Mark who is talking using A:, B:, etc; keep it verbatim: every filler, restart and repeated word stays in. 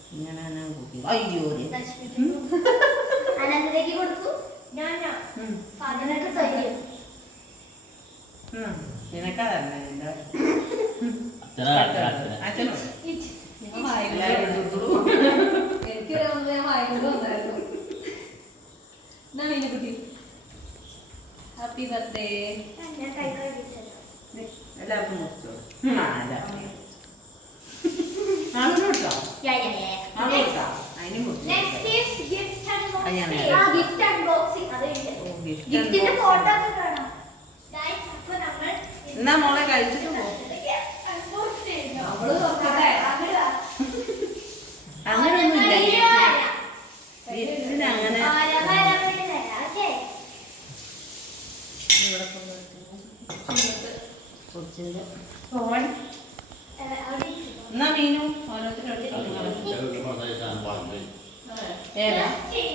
A: ഇങ്ങനെ അയ്യോ
B: അനന്തരേക്ക് കൊടുക്കൂ. ഞാൻ അതിനൊക്കെ തരും.
A: നിനക്കതല്ല അച്ഛനോട്
C: ഹാപ്പി ബർത്ത്ഡേ.
A: എല്ലാവർക്കും മുറിച്ചോ. അങ്ങോട്ടോ അങ്ങോട്ടോ അതിന് മുറിച്ചു. എന്നാ മോളെ കഴിച്ചിട്ട് പോ. അങ്ങനൊന്നുമില്ല ഗിഫ്റ്റിന് അങ്ങനെ എന്നാ മീനു ഓരോരുത്തരും ഏതാ